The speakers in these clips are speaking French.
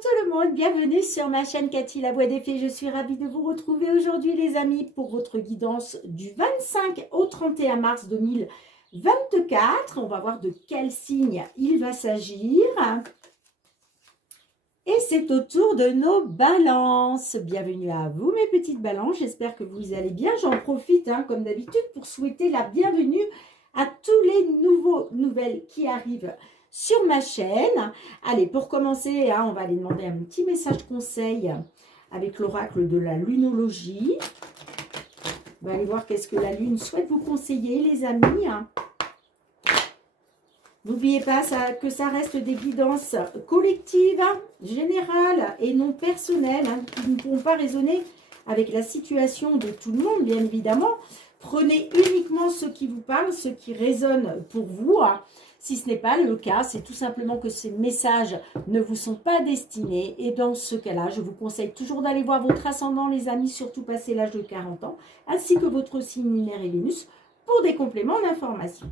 tout le monde, bienvenue sur ma chaîne Cathy la Voix des Fées. Je suis ravie de vous retrouver aujourd'hui les amis pour votre guidance du 25 au 31 mars 2024. On va voir de quel signe il va s'agir. Et c'est au tour de nos balances. Bienvenue à vous mes petites balances, j'espère que vous allez bien. J'en profite comme d'habitude pour souhaiter la bienvenue à tous les nouvelles qui arrivent sur ma chaîne. Allez, pour commencer, on va aller demander un petit message conseil avec l'oracle de la lunologie. On va aller voir qu'est-ce que la lune souhaite vous conseiller, les amis. N'oubliez pas que ça reste des guidances collectives, générales et non personnelles, qui ne pourront pas résonner avec la situation de tout le monde, bien évidemment. Prenez uniquement ce qui vous parle, ce qui résonne pour vous. Si ce n'est pas le cas, c'est tout simplement que ces messages ne vous sont pas destinés. Et dans ce cas-là, je vous conseille toujours d'aller voir votre ascendant, les amis, surtout passé l'âge de 40 ans, ainsi que votre signe lunaire et Vénus, pour des compléments d'information.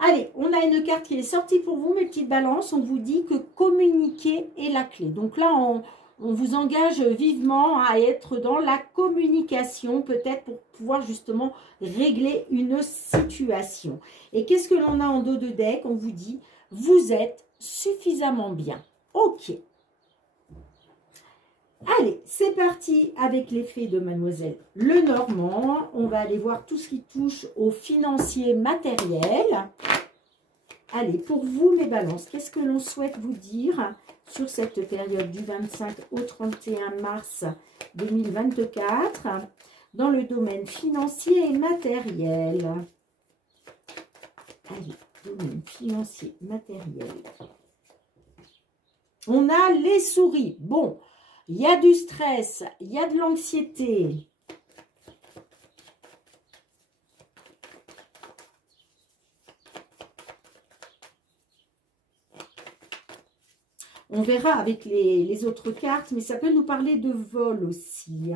Allez, on a une carte qui est sortie pour vous, mes petites balances. On vous dit que communiquer est la clé. Donc là, on vous engage vivement à être dans la communication, peut-être pour pouvoir justement régler une situation. Et qu'est-ce que l'on a en dos de deck? On vous dit, vous êtes suffisamment bien. Ok. Allez, c'est parti avec l'effet de Mademoiselle Lenormand. On va aller voir tout ce qui touche au financier matériel. Allez, pour vous, mes balances, qu'est-ce que l'on souhaite vous dire sur cette période du 25 au 31 mars 2024 dans le domaine financier et matériel? Allez, domaine financier, matériel. On a les souris. Bon, il y a du stress, il y a de l'anxiété. On verra avec les autres cartes, mais ça peut nous parler de vol aussi.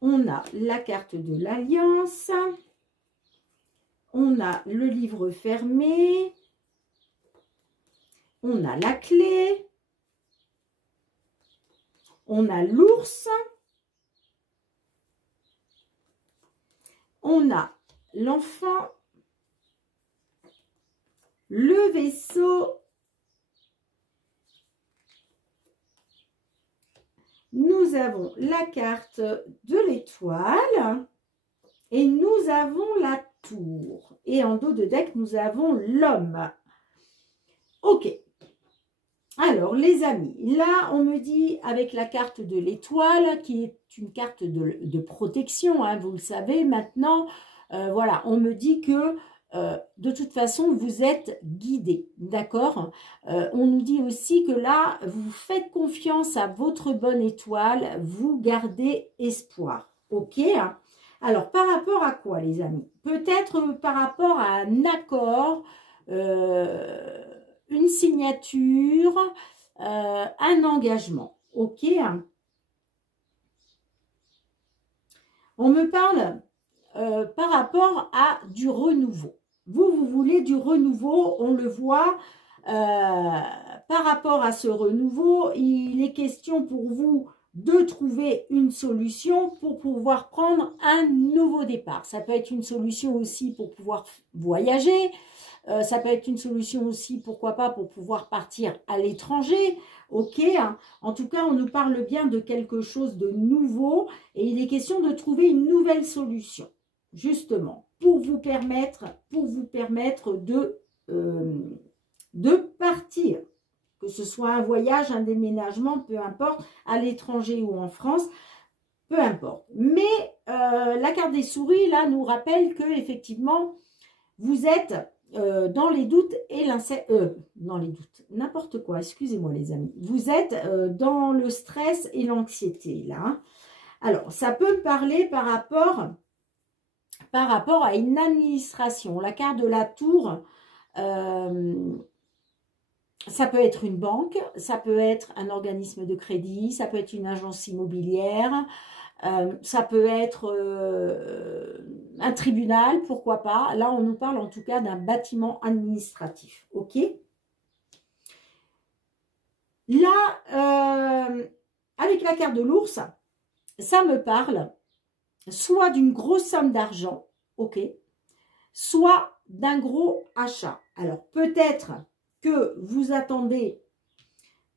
On a la carte de l'Alliance. On a le livre fermé. On a la clé. On a l'ours. On a l'enfant, le vaisseau, nous avons la carte de l'étoile et nous avons la tour. Et en dos de deck, nous avons l'homme. Ok. Alors, les amis, là, on me dit, avec la carte de l'étoile, qui est une carte de protection, vous le savez maintenant, voilà, on me dit que, de toute façon, vous êtes guidé, d'accord? On nous dit aussi que là, vous faites confiance à votre bonne étoile, vous gardez espoir, ok? Alors, par rapport à quoi, les amis? Peut-être par rapport à un accord, une signature, un engagement, ok? On me parle par rapport à du renouveau. Vous voulez du renouveau, on le voit. Par rapport à ce renouveau, il est question pour vous de trouver une solution pour pouvoir prendre un nouveau départ. Ça peut être une solution aussi pour pouvoir voyager. Ça peut être une solution aussi, pourquoi pas, pour pouvoir partir à l'étranger, ok? En tout cas, on nous parle bien de quelque chose de nouveau et il est question de trouver une nouvelle solution, justement, pour vous permettre de partir, que ce soit un voyage, un déménagement, peu importe, à l'étranger ou en France, peu importe. Mais la carte des souris, là, nous rappelle que effectivement, vous êtes dans les doutes et dans les doutes, n'importe quoi, excusez-moi les amis. Vous êtes dans le stress et l'anxiété, là. Alors, ça peut me parler par rapport à une administration. La carte de la tour, ça peut être une banque, ça peut être un organisme de crédit, ça peut être une agence immobilière, ça peut être un tribunal, pourquoi pas. Là, on nous parle en tout cas d'un bâtiment administratif. OK? Là, avec la carte de l'ours, ça me parle soit d'une grosse somme d'argent, OK, soit d'un gros achat. Alors, peut-être que vous attendez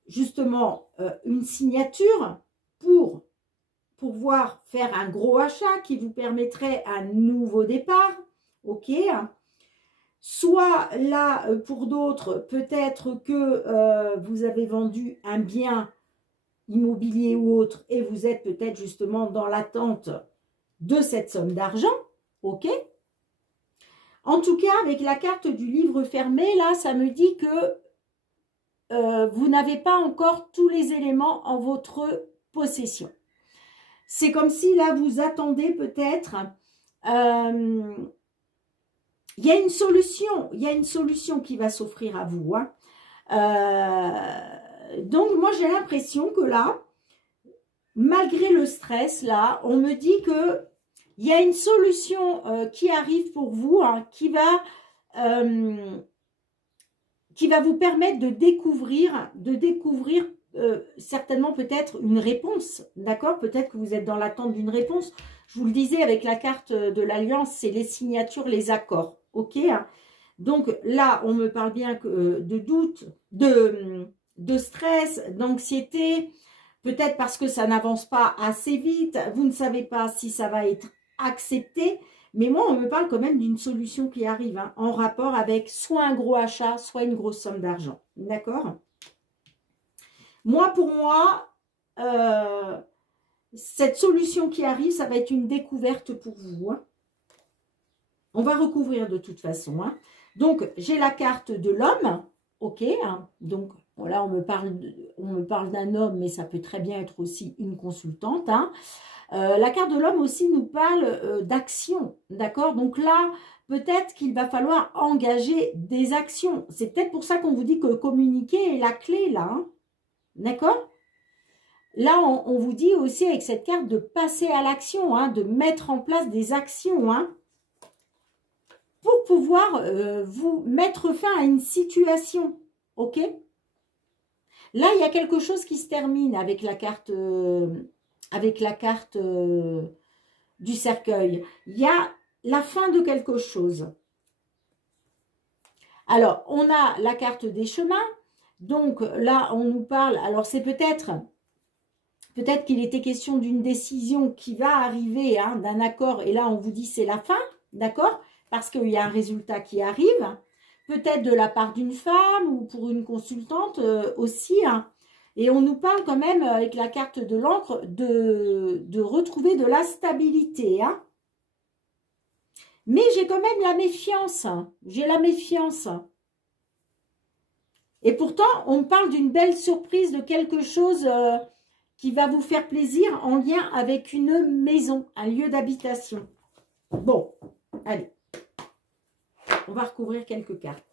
justement une signature pour pouvoir faire un gros achat qui vous permettrait un nouveau départ, ok. Soit là, pour d'autres, peut-être que vous avez vendu un bien immobilier ou autre et vous êtes peut-être justement dans l'attente de cette somme d'argent, ok. En tout cas, avec la carte du livre fermé, là, ça me dit que vous n'avez pas encore tous les éléments en votre possession. C'est comme si là, vous attendez peut-être, il y a une solution qui va s'offrir à vous. Hein. Donc, moi, j'ai l'impression que là, malgré le stress, là, on me dit que il y a une solution qui arrive pour vous, hein, qui va vous permettre de découvrir certainement peut-être une réponse, d'accord? Peut-être que vous êtes dans l'attente d'une réponse. Je vous le disais, avec la carte de l'Alliance, c'est les signatures, les accords, ok? Donc là, on me parle bien de doute, de stress, d'anxiété, peut-être parce que ça n'avance pas assez vite, vous ne savez pas si ça va être accepté, mais moi, on me parle quand même d'une solution qui arrive, hein, en rapport avec soit un gros achat, soit une grosse somme d'argent. D'accord? Moi, pour moi, cette solution qui arrive, ça va être une découverte pour vous. Hein. On va recouvrir de toute façon. Hein. Donc, j'ai la carte de l'homme. OK. Hein. Donc, bon, là, on me parle d'un homme, mais ça peut très bien être aussi une consultante. Hein. La carte de l'homme aussi nous parle d'action, d'accord? Donc là, peut-être qu'il va falloir engager des actions. C'est peut-être pour ça qu'on vous dit que communiquer est la clé, là. Hein, d'accord? Là, on vous dit aussi avec cette carte de passer à l'action, hein, de mettre en place des actions, hein, pour pouvoir vous mettre fin à une situation, ok? Là, il y a quelque chose qui se termine avec la carte... du cercueil. Il y a la fin de quelque chose. Alors, on a la carte des chemins. Donc, là, on nous parle... Alors, c'est peut-être qu'il était question d'une décision qui va arriver, hein, d'un accord. Et là, on vous dit c'est la fin, d'accord? Parce qu'il y a un résultat qui arrive. Peut-être de la part d'une femme ou pour une consultante aussi, hein. Et on nous parle quand même, avec la carte de l'encre, de retrouver de la stabilité. Hein. Mais j'ai quand même la méfiance. J'ai la méfiance. Et pourtant, on me parle d'une belle surprise, de quelque chose qui va vous faire plaisir en lien avec une maison, un lieu d'habitation. Bon, allez. On va recouvrir quelques cartes.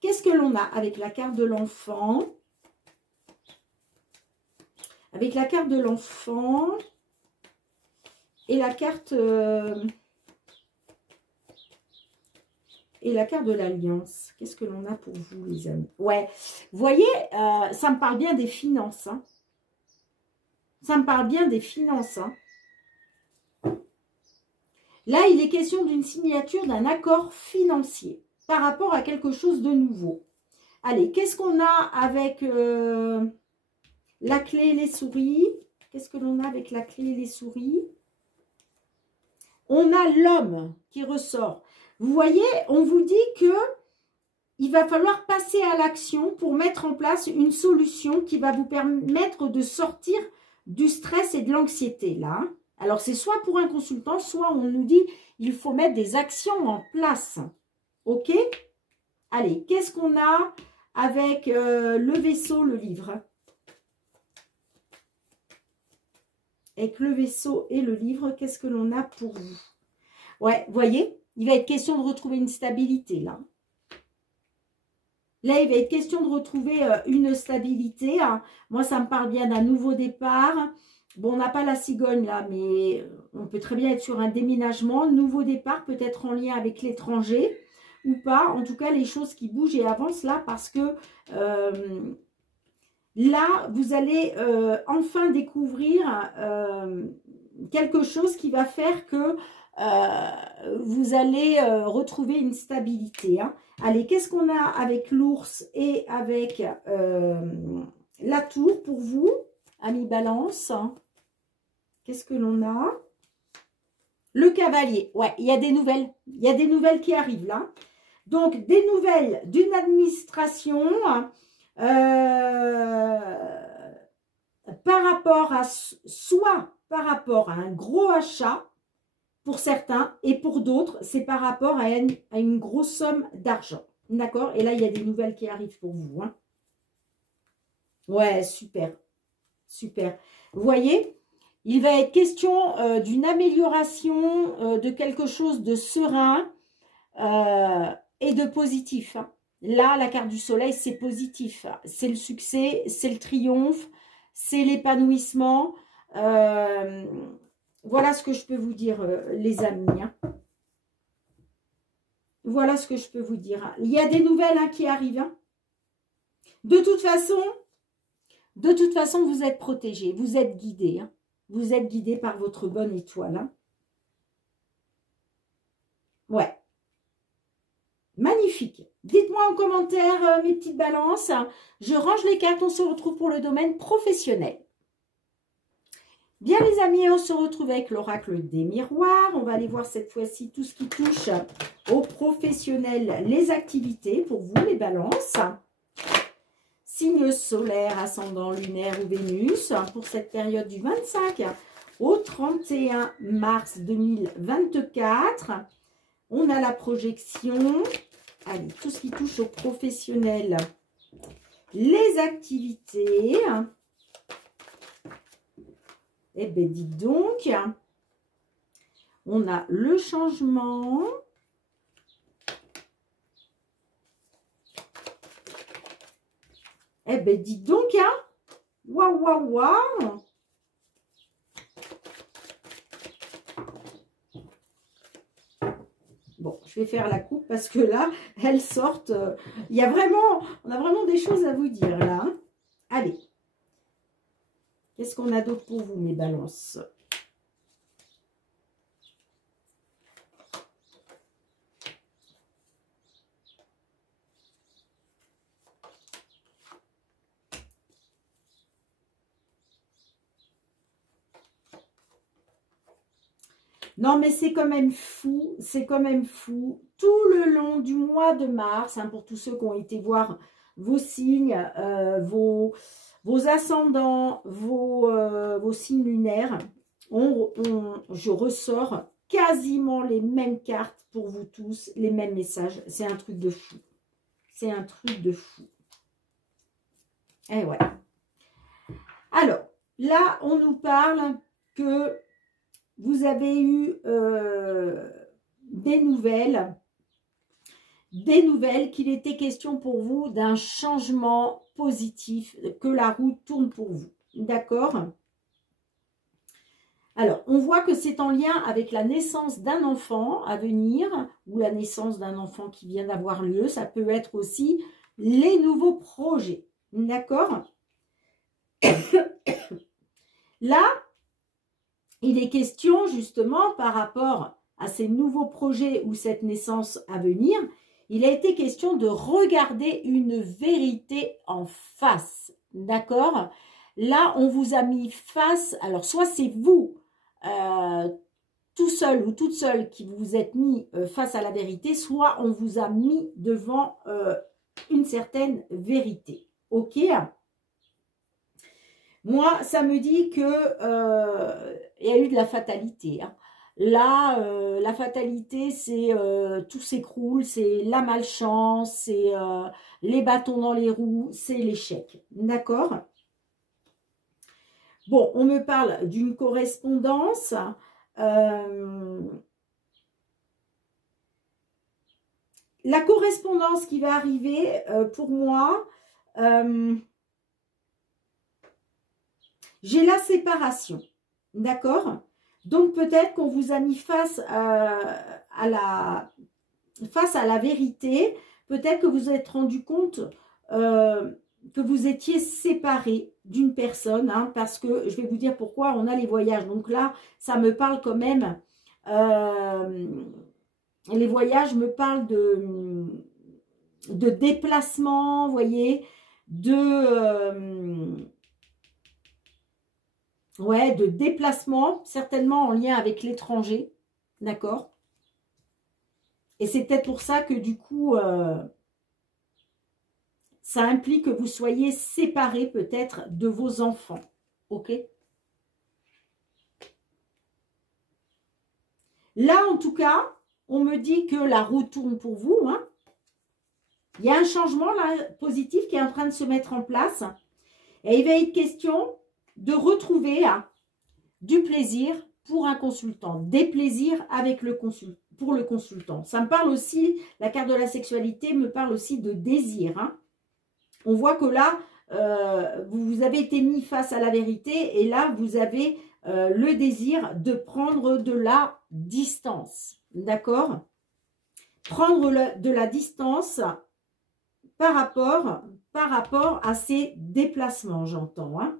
Qu'est-ce que l'on a avec la carte de l'enfant ? Avec la carte de l'enfant et la carte de l'alliance. Qu'est-ce que l'on a pour vous, les amis? Ouais, vous voyez, ça me parle bien des finances. Hein. Ça me parle bien des finances. Hein. Là, il est question d'une signature d'un accord financier par rapport à quelque chose de nouveau. Allez, qu'est-ce qu'on a avec... la clé et les souris. Qu'est-ce que l'on a avec la clé et les souris? On a l'homme qui ressort. Vous voyez, on vous dit que il va falloir passer à l'action pour mettre en place une solution qui va vous permettre de sortir du stress et de l'anxiété, là. Alors, c'est soit pour un consultant, soit on nous dit il faut mettre des actions en place. OK? Allez, qu'est-ce qu'on a avec le vaisseau, le livre? Avec le vaisseau et le livre, qu'est-ce que l'on a pour vous? Ouais, vous voyez, il va être question de retrouver une stabilité, là. Là, il va être question de retrouver une stabilité. Hein. Moi, ça me parle bien d'un nouveau départ. Bon, on n'a pas la cigogne là, mais on peut très bien être sur un déménagement, nouveau départ, peut-être en lien avec l'étranger ou pas. En tout cas, les choses qui bougent et avancent là parce que là, vous allez enfin découvrir quelque chose qui va faire que vous allez retrouver une stabilité. Hein. Allez, qu'est-ce qu'on a avec l'ours et avec la tour pour vous, amis Balance? Qu'est-ce que l'on a? Le cavalier. Ouais, il y a des nouvelles. Il y a des nouvelles qui arrivent là. Donc, des nouvelles d'une administration par rapport à soit par rapport à un gros achat pour certains et pour d'autres, c'est par rapport à une grosse somme d'argent. D'accord? Et là, il y a des nouvelles qui arrivent pour vous. Hein. Ouais, super. Super. Vous voyez, il va être question d'une amélioration de quelque chose de serein et de positif. Hein. Là, la carte du soleil, c'est positif. C'est le succès, c'est le triomphe, c'est l'épanouissement. Voilà ce que je peux vous dire, les amis. Hein. Voilà ce que je peux vous dire. Il y a des nouvelles hein, qui arrivent. Hein. De toute façon, vous êtes protégés, vous êtes guidés. Hein. Vous êtes guidés par votre bonne étoile. Hein. Ouais. Magnifique. Dites-moi en commentaire, mes petites balances. Je range les cartes, on se retrouve pour le domaine professionnel. Bien les amis, on se retrouve avec l'oracle des miroirs. On va aller voir cette fois-ci tout ce qui touche aux professionnels, les activités pour vous, les balances. Signe solaire, ascendant lunaire ou Vénus pour cette période du 25 au 31 mars 2024. On a la projection. Allez, tout ce qui touche aux professionnels, les activités. Eh bien, dites donc, on a le changement. Eh bien, dites donc, hein. Waouh, waouh, waouh. Bon, je vais faire la coupe parce que là, elles sortent. On a vraiment des choses à vous dire là. Hein. Allez. Qu'est-ce qu'on a d'autre pour vous, mes balances? Non, mais c'est quand même fou, c'est quand même fou. Tout le long du mois de mars, hein, pour tous ceux qui ont été voir vos signes, vos ascendants, vos signes lunaires, je ressors quasiment les mêmes cartes pour vous tous, les mêmes messages. C'est un truc de fou. C'est un truc de fou. Eh ouais. Alors, là, on nous parle que vous avez eu des nouvelles qu'il était question pour vous d'un changement positif, que la roue tourne pour vous. D'accord? Alors, on voit que c'est en lien avec la naissance d'un enfant à venir ou la naissance d'un enfant qui vient d'avoir lieu. Ça peut être aussi les nouveaux projets. D'accord? Là, il est question justement par rapport à ces nouveaux projets ou cette naissance à venir, il a été question de regarder une vérité en face. D'accord? Là, on vous a mis face, alors soit c'est vous, tout seul ou toute seule qui vous êtes mis face à la vérité, soit on vous a mis devant une certaine vérité. Ok? Moi, ça me dit que il y a eu de la fatalité. Hein. Là, la fatalité, c'est tout s'écroule, c'est la malchance, c'est les bâtons dans les roues, c'est l'échec. D'accord? Bon, on me parle d'une correspondance. La correspondance qui va arriver, pour moi... J'ai la séparation, d'accord? Donc peut-être qu'on vous a mis face à la vérité. Peut-être que vous vous êtes rendu compte que vous étiez séparés d'une personne, hein, parce que je vais vous dire pourquoi on a les voyages. Donc là, ça me parle quand même, les voyages me parlent de déplacement, vous voyez, ouais, de déplacement, certainement en lien avec l'étranger, d'accord? Et c'est peut-être pour ça que du coup, ça implique que vous soyez séparés peut-être de vos enfants, ok? Là, en tout cas, on me dit que la roue tourne pour vous, hein. Il y a un changement là, positif qui est en train de se mettre en place. Et il va être question de retrouver du plaisir pour un consultant, des plaisirs avec pour le consultant. Ça me parle aussi, la carte de la sexualité me parle aussi de désir, hein. On voit que là, vous avez été mis face à la vérité et là, vous avez le désir de prendre de la distance. D'accord? Prendre de la distance par rapport à ces déplacements, j'entends. Hein?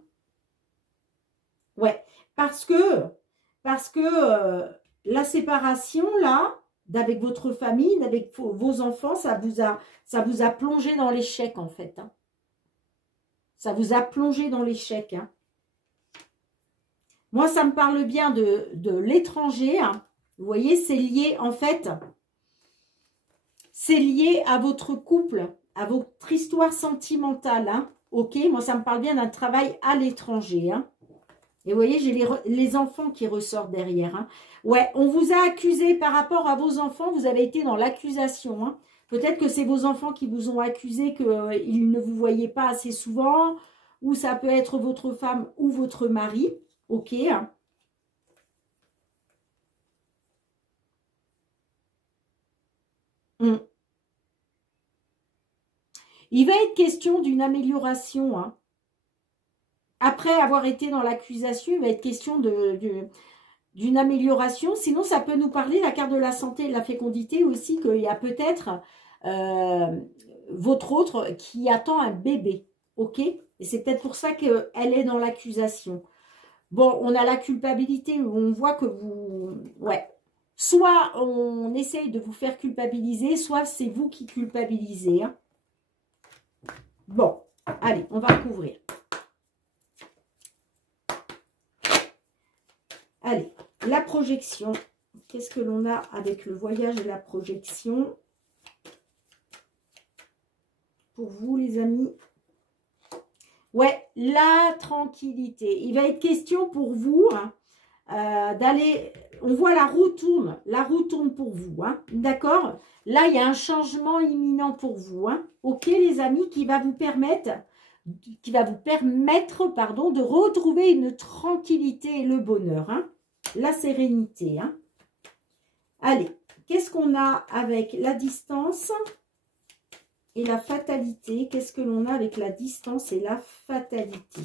Ouais, parce que la séparation, là, d'avec votre famille, avec vos enfants, ça vous a plongé dans l'échec, en fait. Hein. Ça vous a plongé dans l'échec. Hein. Moi, ça me parle bien de l'étranger. Hein. Vous voyez, c'est lié, en fait, c'est lié à votre couple, à votre histoire sentimentale. Hein. Ok, moi, ça me parle bien d'un travail à l'étranger. Hein. Et vous voyez, j'ai les enfants qui ressortent derrière. Hein. Ouais, on vous a accusé par rapport à vos enfants. Vous avez été dans l'accusation. Hein. Peut-être que c'est vos enfants qui vous ont accusé qu'ils ne vous voyaient pas assez souvent. Ou ça peut être votre femme ou votre mari. Ok. Hein. Il va être question d'une amélioration. Hein. Après avoir été dans l'accusation, il va être question d'une amélioration. Sinon, ça peut nous parler, la carte de la santé et de la fécondité aussi, qu'il y a peut-être votre autre qui attend un bébé. Ok? Et c'est peut-être pour ça qu'elle est dans l'accusation. Bon, on a la culpabilité où on voit que vous... Ouais. Soit on essaye de vous faire culpabiliser, soit c'est vous qui culpabilisez. Hein. Bon, allez, on va couvrir. Allez, la projection. Qu'est-ce que l'on a avec le voyage et la projection? Pour vous, les amis. Ouais, la tranquillité. Il va être question pour vous d'aller... On voit la roue tourne pour vous. Hein, d'accord? Là, il y a un changement imminent pour vous. Hein, ok, les amis, qui va vous permettre... pardon, de retrouver une tranquillité et le bonheur. Hein, la sérénité. Hein. Allez, qu'est-ce qu'on a avec la distance et la fatalité? Qu'est-ce que l'on a avec la distance et la fatalité?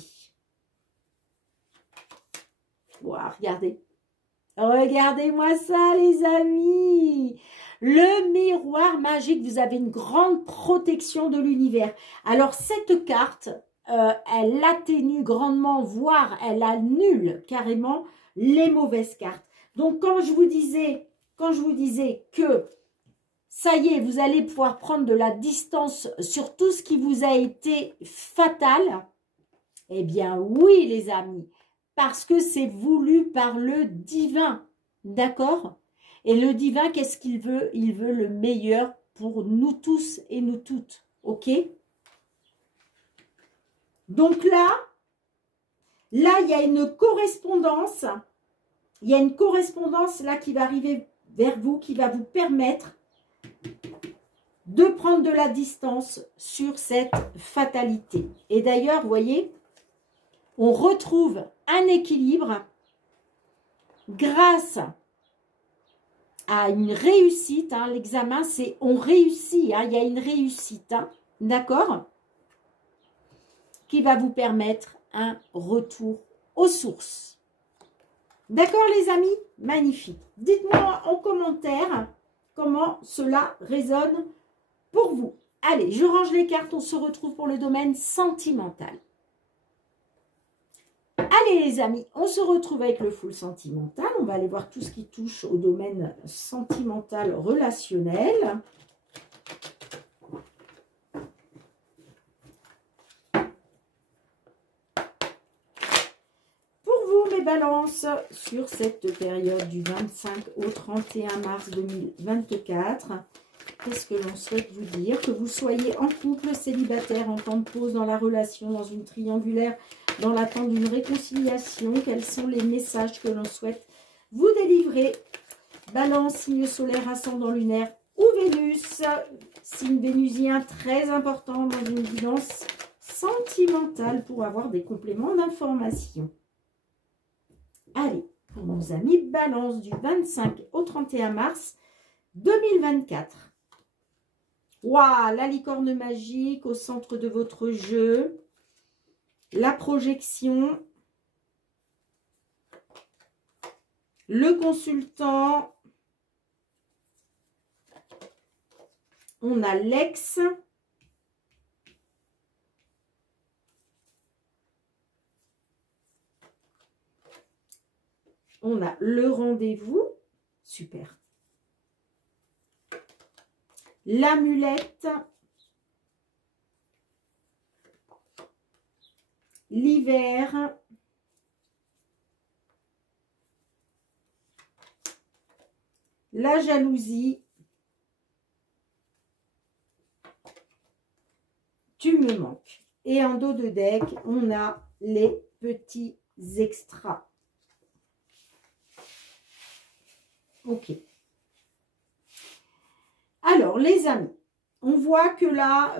Wow, regardez. Regardez-moi ça, les amis. Le miroir magique, vous avez une grande protection de l'univers. Alors, cette carte, elle atténue grandement, voire elle annule carrément les mauvaises cartes. Donc, quand je vous disais que ça y est, vous allez pouvoir prendre de la distance sur tout ce qui vous a été fatal, eh bien oui, les amis, parce que c'est voulu par le divin, d'accord? Et le divin, qu'est-ce qu'il veut? Il veut le meilleur pour nous tous et nous toutes, ok? Donc là, il y a une correspondance. Il y a une correspondance là qui va arriver vers vous, qui va vous permettre de prendre de la distance sur cette fatalité. Et d'ailleurs, vous voyez, on retrouve un équilibre grâce à une réussite. Hein, l'examen, c'est on réussit. Hein, il y a une réussite. Hein, d'accord? Qui va vous permettre un retour aux sources. D'accord les amis? Magnifique. Dites-moi en commentaire comment cela résonne pour vous. Allez, je range les cartes, on se retrouve pour le domaine sentimental. Allez les amis, on se retrouve avec le full sentimental. On va aller voir tout ce qui touche au domaine sentimental relationnel. Pour vous mes balances, sur cette période du 25 au 31 mars 2024, qu'est-ce que l'on souhaite vous dire? Que vous soyez en couple, célibataire, en temps de pause dans la relation, dans une triangulaire, dans l'attente d'une réconciliation, quels sont les messages que l'on souhaite vous délivrer? Balance, signe solaire, ascendant lunaire ou Vénus, signe vénusien très important dans une guidance sentimentale pour avoir des compléments d'information. Allez, pour nos amis balance du 25 au 31 mars 2024. Waouh, la licorne magique au centre de votre jeu. La projection, le consultant, on a l'ex, on a le rendez-vous, super, l'amulette, l'hiver, la jalousie, tu me manques. Et en dos de deck, on a les petits extras. Ok. Alors, les amis, on voit que là,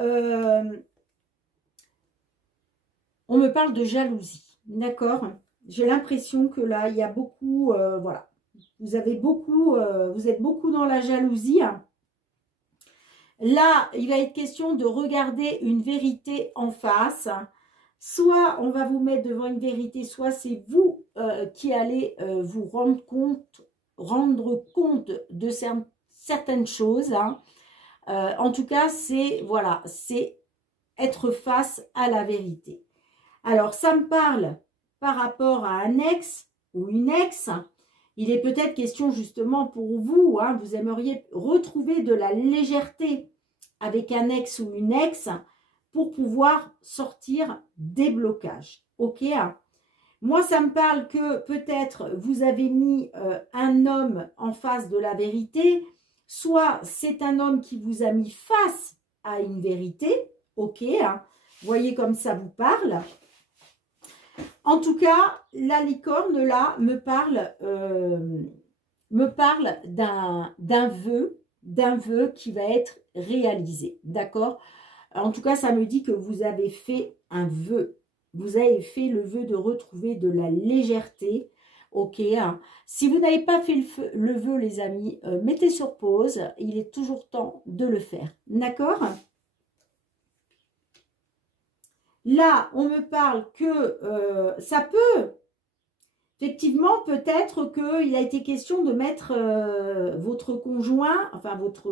on me parle de jalousie, d'accord? J'ai l'impression que là, il y a beaucoup, voilà, vous êtes beaucoup dans la jalousie. Là, il va être question de regarder une vérité en face. Soit on va vous mettre devant une vérité, soit c'est vous qui allez vous rendre compte de certaines choses. Hein. En tout cas, c'est voilà, c'est être face à la vérité. Alors, ça me parle par rapport à un ex ou une ex. Il est peut-être question justement pour vous, hein, vous aimeriez retrouver de la légèreté avec un ex ou une ex pour pouvoir sortir des blocages. Ok, hein. Moi, ça me parle que peut-être vous avez mis un homme en face de la vérité, soit c'est un homme qui vous a mis face à une vérité. Ok, hein. Voyez comme ça vous parle. En tout cas, la licorne, là, me parle d'un vœu qui va être réalisé, d'accord? En tout cas, ça me dit que vous avez fait un vœu. Vous avez fait le vœu de retrouver de la légèreté, ok? Hein? Si vous n'avez pas fait le vœu, les amis, mettez sur pause. Il est toujours temps de le faire, d'accord? Là, on me parle que ça peut, effectivement, peut-être qu'il a été question de mettre votre conjoint, enfin votre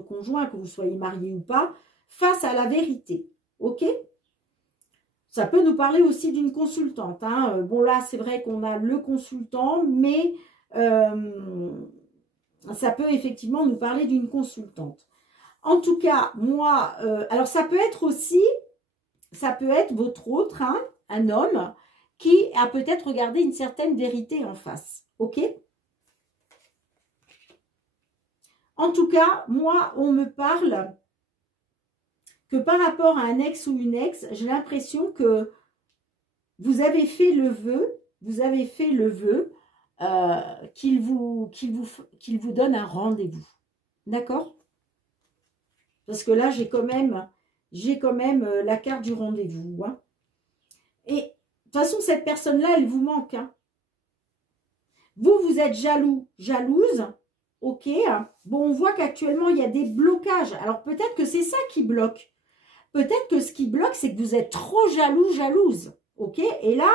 conjoint, que vous soyez marié ou pas, face à la vérité, ok? Ça peut nous parler aussi d'une consultante. Hein. Bon, là, c'est vrai qu'on a le consultant, mais ça peut effectivement nous parler d'une consultante. En tout cas, moi, alors ça peut être aussi... Ça peut être votre autre, hein, un homme, qui a peut-être regardé une certaine vérité en face. Ok? En tout cas, moi, on me parle que par rapport à un ex ou une ex, j'ai l'impression que vous avez fait le vœu, qu'il vous donne un rendez-vous. D'accord? Parce que là, j'ai quand même la carte du rendez-vous. Hein. Et de toute façon, cette personne-là, elle vous manque. Hein. Vous êtes jaloux, jalouse. Ok. Hein. Bon, on voit qu'actuellement, il y a des blocages. Alors, peut-être que c'est ça qui bloque. Peut-être que ce qui bloque, c'est que vous êtes trop jaloux, jalouse. Ok. Et là,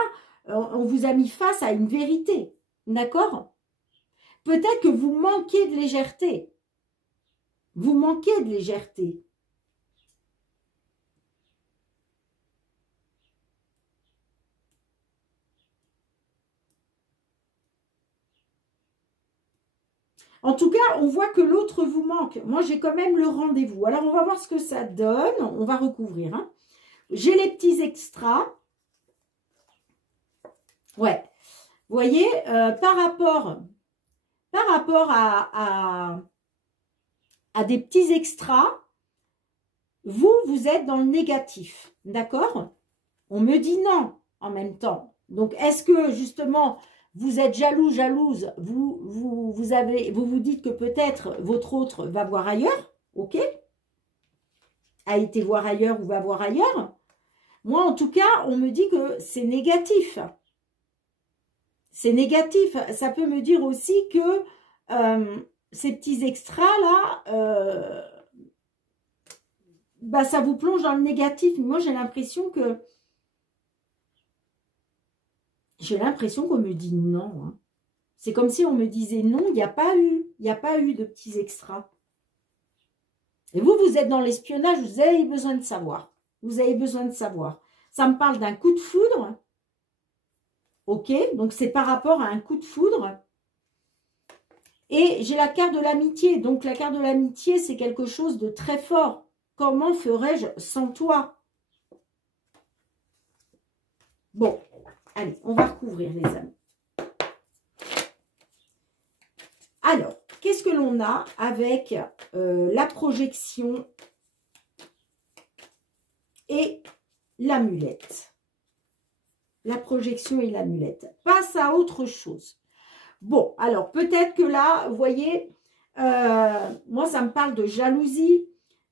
on vous a mis face à une vérité. D'accord? Peut-être que vous manquez de légèreté. Vous manquez de légèreté. En tout cas, on voit que l'autre vous manque. Moi, j'ai quand même le rendez-vous. Alors, on va voir ce que ça donne. On va recouvrir. Hein. J'ai les petits extras. Ouais. Vous voyez, par rapport à des petits extras, vous êtes dans le négatif. D'accord? On me dit non en même temps. Donc, est-ce que, justement, vous êtes jaloux, jalouse, vous vous dites que peut-être votre autre va voir ailleurs, ok? A été voir ailleurs ou va voir ailleurs. Moi, en tout cas, on me dit que c'est négatif. C'est négatif. Ça peut me dire aussi que ces petits extras-là, bah, ça vous plonge dans le négatif. Moi, j'ai l'impression que qu'on me dit non. Hein. C'est comme si on me disait non, il n'y a pas eu de petits extras. Et vous êtes dans l'espionnage, vous avez besoin de savoir. Vous avez besoin de savoir. Ça me parle d'un coup de foudre. Ok, donc c'est par rapport à un coup de foudre. Et j'ai la carte de l'amitié. Donc la carte de l'amitié, c'est quelque chose de très fort. Comment ferais-je sans toi? Bon, allez, on va recouvrir les amis. Alors, qu'est-ce que l'on a avec la projection et l'amulette? La projection et l'amulette. Passe à autre chose. Bon, alors peut-être que là, vous voyez, moi ça me parle de jalousie,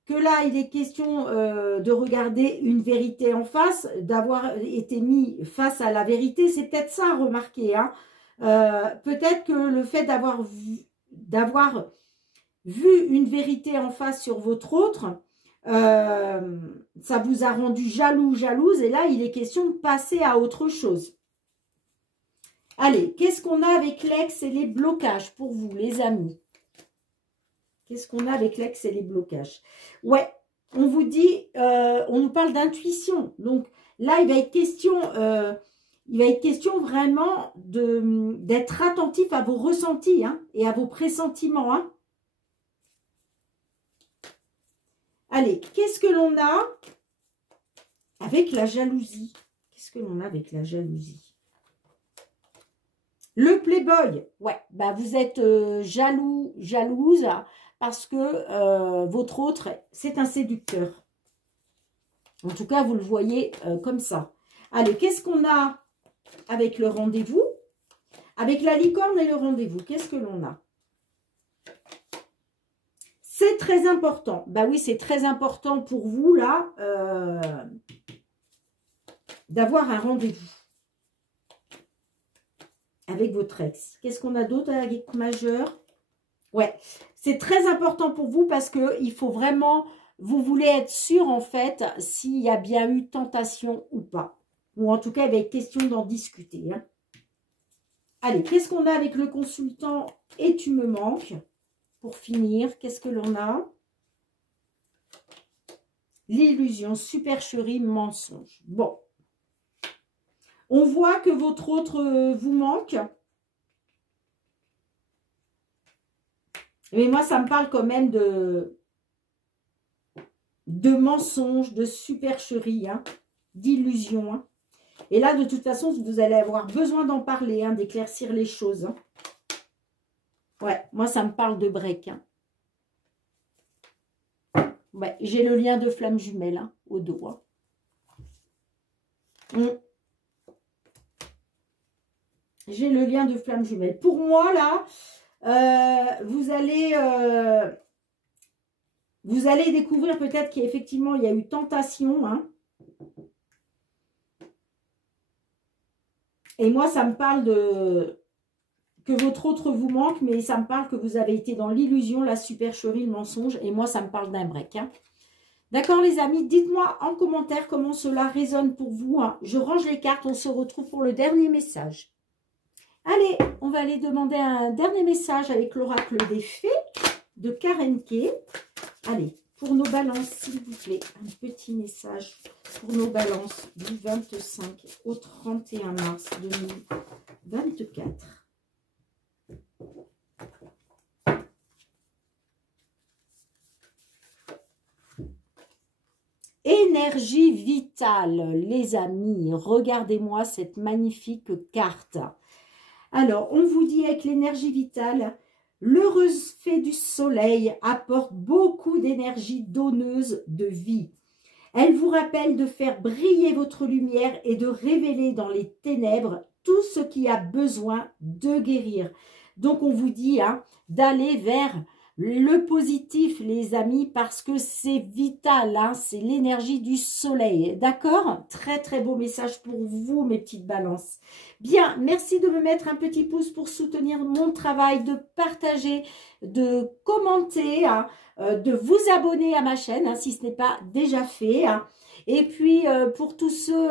que là il est question de regarder une vérité en face, d'avoir été mis face à la vérité, c'est peut-être ça à remarquer. Hein. Peut-être que le fait d'avoir vu une vérité en face sur votre autre, ça vous a rendu jaloux, jalouse, et là il est question de passer à autre chose. Allez, qu'est-ce qu'on a avec l'ex et les blocages pour vous, les amis? Qu'est-ce qu'on a avec l'ex et les blocages? Ouais, on vous dit, on nous parle d'intuition. Donc là, il va être question vraiment d'être attentif à vos ressentis hein, et à vos pressentiments. Hein. Allez, qu'est-ce que l'on a avec la jalousie? Qu'est-ce que l'on a avec la jalousie? Le playboy, ouais, bah vous êtes jaloux, jalouse, parce que votre autre, c'est un séducteur. En tout cas, vous le voyez comme ça. Allez, qu'est-ce qu'on a avec le rendez-vous? Avec la licorne et le rendez-vous, qu'est-ce que l'on a? C'est très important. Bah oui, c'est très important pour vous, là, d'avoir un rendez-vous avec votre ex. Qu'est-ce qu'on a d'autre avec majeur? Ouais, c'est très important pour vous parce que il faut vraiment, vous voulez être sûr en fait s'il y a bien eu tentation ou pas. Ou en tout cas, il va être question d'en discuter. Hein. Allez, qu'est-ce qu'on a avec le consultant et tu me manques? Pour finir, qu'est-ce que l'on a? L'illusion, supercherie, mensonge. Bon. On voit que votre autre vous manque. Mais moi, ça me parle quand même de mensonges, de supercherie, hein, d'illusion. Hein. Et là, de toute façon, vous allez avoir besoin d'en parler, hein, d'éclaircir les choses. Hein. Ouais, moi, ça me parle de break. Hein. Ouais, j'ai le lien de flamme jumelle hein, au dos. Hein. J'ai le lien de flamme jumelle. Pour moi, là, vous allez découvrir peut-être qu'effectivement, il y a eu tentation. Hein. Et moi, ça me parle que votre autre vous manque, mais ça me parle que vous avez été dans l'illusion, la supercherie, le mensonge. Et moi, ça me parle d'un break. Hein. D'accord les amis, dites-moi en commentaire comment cela résonne pour vous. Hein. Je range les cartes, on se retrouve pour le dernier message. Allez, on va aller demander un dernier message avec l'oracle des fées de Karen Kay. Allez, pour nos balances, s'il vous plaît, un petit message pour nos balances du 25 au 31 mars 2024. Énergie vitale, les amis. Regardez-moi cette magnifique carte. Alors, on vous dit avec l'énergie vitale, l'heureuse fée du soleil apporte beaucoup d'énergie donneuse de vie. Elle vous rappelle de faire briller votre lumière et de révéler dans les ténèbres tout ce qui a besoin de guérir. Donc, on vous dit hein, d'aller vers le positif, les amis, parce que c'est vital, hein, c'est l'énergie du soleil. D'accord? Très, très beau message pour vous, mes petites balances. Bien, merci de me mettre un petit pouce pour soutenir mon travail, de partager, de commenter, hein, de vous abonner à ma chaîne, hein, si ce n'est pas déjà fait. Hein. Et puis, pour tous ceux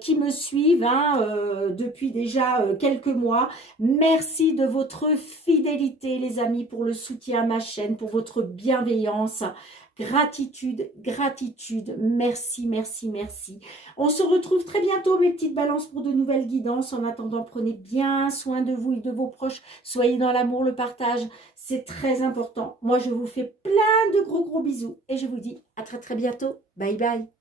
qui me suivent hein, depuis déjà quelques mois, merci de votre fidélité, les amis, pour le soutien à ma chaîne, pour votre bienveillance. Gratitude, gratitude, merci, merci, merci. On se retrouve très bientôt, mes petites balances, pour de nouvelles guidances. En attendant, prenez bien soin de vous et de vos proches. Soyez dans l'amour, le partage, c'est très important. Moi, je vous fais plein de gros bisous et je vous dis à très, très bientôt. Bye, bye.